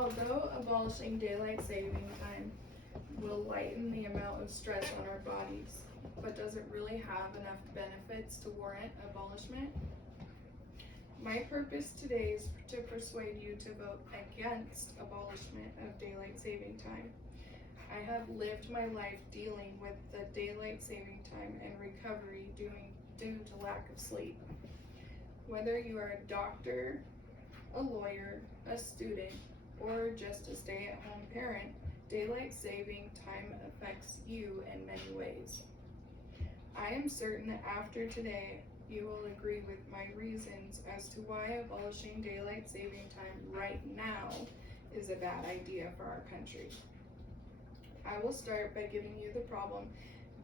Although abolishing daylight saving time will lighten the amount of stress on our bodies, but does it really have enough benefits to warrant abolishment? My purpose today is to persuade you to vote against abolishment of daylight saving time. I have lived my life dealing with the daylight saving time and recovery due to lack of sleep. Whether you are a doctor, a lawyer, a student, or just a stay-at-home parent, daylight saving time affects you in many ways. I am certain that after today, you will agree with my reasons as to why abolishing daylight saving time right now is a bad idea for our country. I will start by giving you the problem,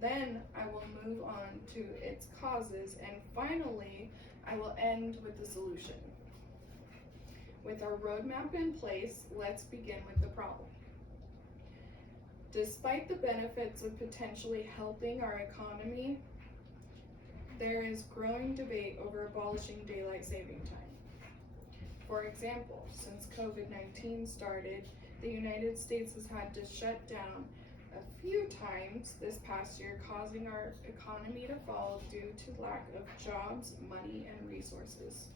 then I will move on to its causes, and finally, I will end with the solution. With our roadmap in place, let's begin with the problem. Despite the benefits of potentially helping our economy, there is growing debate over abolishing daylight saving time. For example, since COVID-19 started, the United States has had to shut down a few times this past year, causing our economy to fall due to lack of jobs, money, and resources.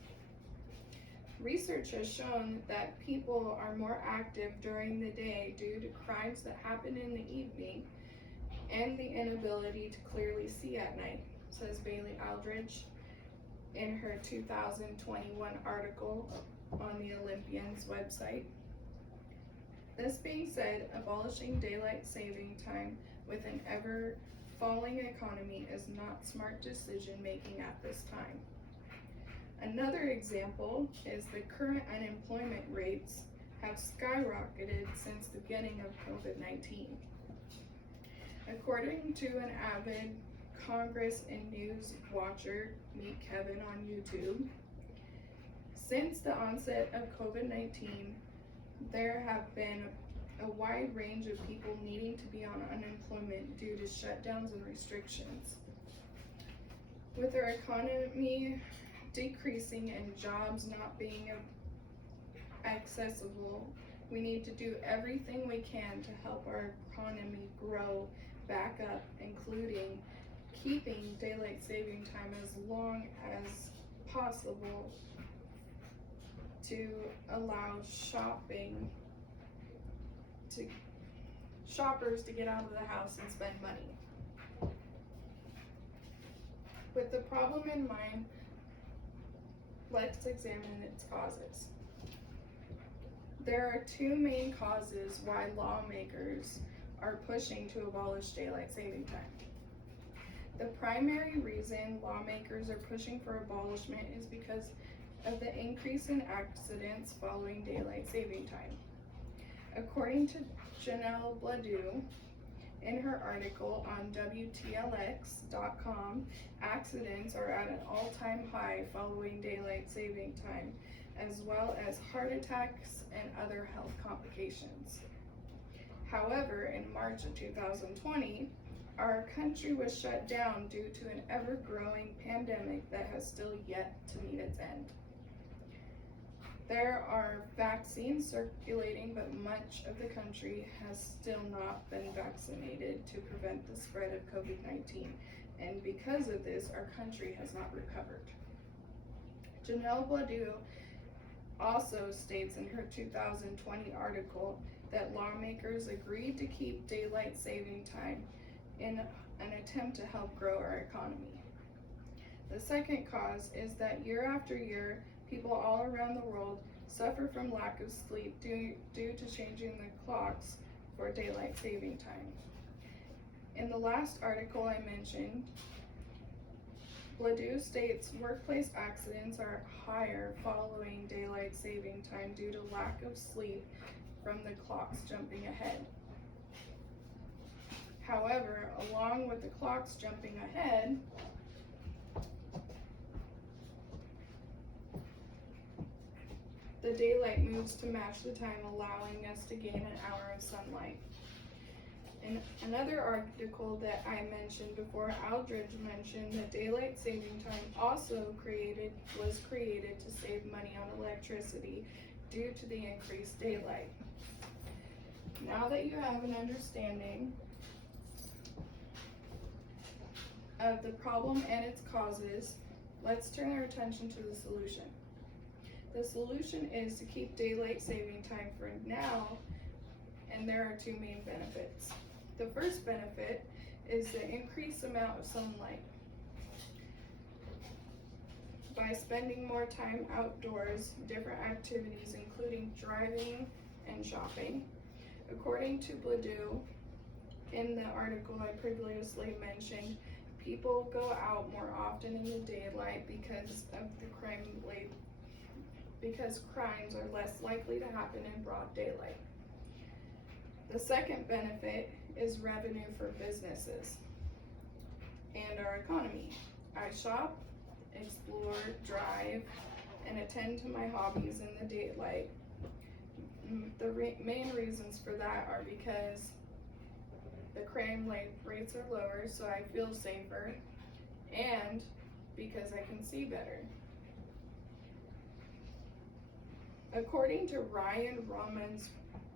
Research has shown that people are more active during the day due to crimes that happen in the evening and the inability to clearly see at night, says Bailey Aldridge in her 2021 article on the Olympian's website. This being said, abolishing daylight saving time with an ever falling economy is not smart decision making at this time. Another example is the current unemployment rates have skyrocketed since the beginning of COVID-19. According to an avid Congress and news watcher, meet Kevin on YouTube, since the onset of COVID-19, there have been a wide range of people needing to be on unemployment due to shutdowns and restrictions. With our economy decreasing and jobs not being accessible, we need to do everything we can to help our economy grow back up, including keeping daylight saving time as long as possible to allow shoppers to get out of the house and spend money. With the problem in mind, let's examine its causes. There are two main causes why lawmakers are pushing to abolish daylight saving time. The primary reason lawmakers are pushing for abolishment is because of the increase in accidents following daylight saving time. According to Janelle Bladeau, in her article on WTLX.com, accidents are at an all-time high following daylight saving time, as well as heart attacks and other health complications. However, in March of 2020, our country was shut down due to an ever-growing pandemic that has still yet to meet its end. There are vaccines circulating, but much of the country has still not been vaccinated to prevent the spread of COVID-19, and because of this, our country has not recovered. Janelle Bladeau also states in her 2020 article that lawmakers agreed to keep daylight saving time in an attempt to help grow our economy. The second cause is that year after year, people all around the world suffer from lack of sleep due to changing the clocks for daylight saving time. In the last article I mentioned, Bladeau states workplace accidents are higher following daylight saving time due to lack of sleep from the clocks jumping ahead. However, along with the clocks jumping ahead, the daylight moves to match the time, allowing us to gain an hour of sunlight. In another article that I mentioned before, Aldridge mentioned that daylight saving time also was created to save money on electricity due to the increased daylight. Now that you have an understanding of the problem and its causes, let's turn our attention to the solution. The solution is to keep daylight saving time for now, and there are two main benefits. The first benefit is the increased amount of sunlight. By spending more time outdoors, different activities including driving and shopping. According to Bladu, in the article I previously mentioned, people go out more often in the daylight because crimes are less likely to happen in broad daylight. The second benefit is revenue for businesses and our economy. I shop, explore, drive, and attend to my hobbies in the daylight. The main reasons for that are because the crime rates are lower, so I feel safer, and because I can see better. According to Ryan Rahman's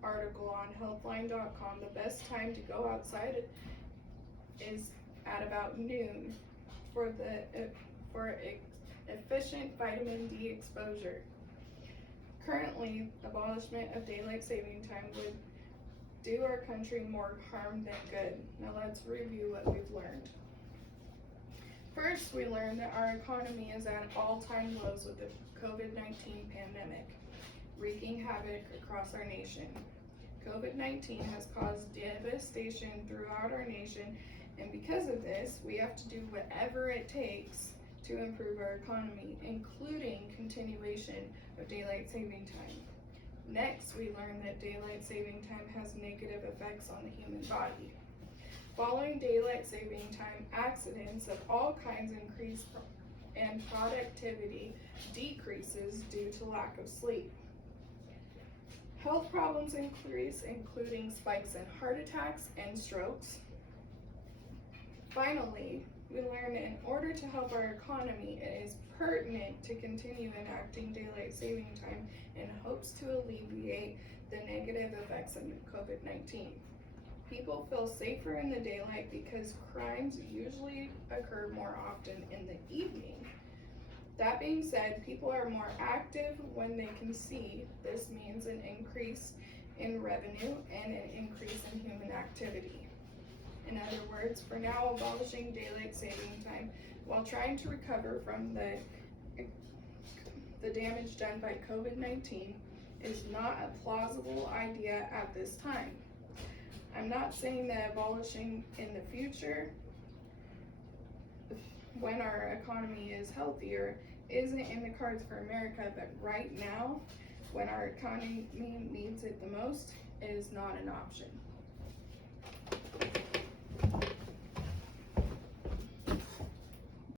article on healthline.com, the best time to go outside is at about noon for efficient vitamin D exposure. Currently, abolishment of daylight saving time would do our country more harm than good. Now let's review what we've learned. First, we learned that our economy is at all-time lows with the COVID-19 pandemic, wreaking havoc across our nation. COVID-19 has caused devastation throughout our nation, and because of this, we have to do whatever it takes to improve our economy, including continuation of daylight saving time. Next, we learned that daylight saving time has negative effects on the human body. Following daylight saving time, accidents of all kinds increase and productivity decreases due to lack of sleep. Health problems increase, including spikes in heart attacks and strokes. Finally, we learned in order to help our economy, it is pertinent to continue enacting daylight saving time in hopes to alleviate the negative effects of COVID-19. People feel safer in the daylight because crimes usually occur more often in the evening. That being said, people are more active when they can see. This means an increase in revenue and an increase in human activity. In other words, for now, abolishing daylight saving time while trying to recover from the damage done by COVID-19 is not a plausible idea at this time. I'm not saying that abolishing in the future, when our economy is healthier, isn't in the cards for America, but right now, when our economy needs it the most, it is not an option.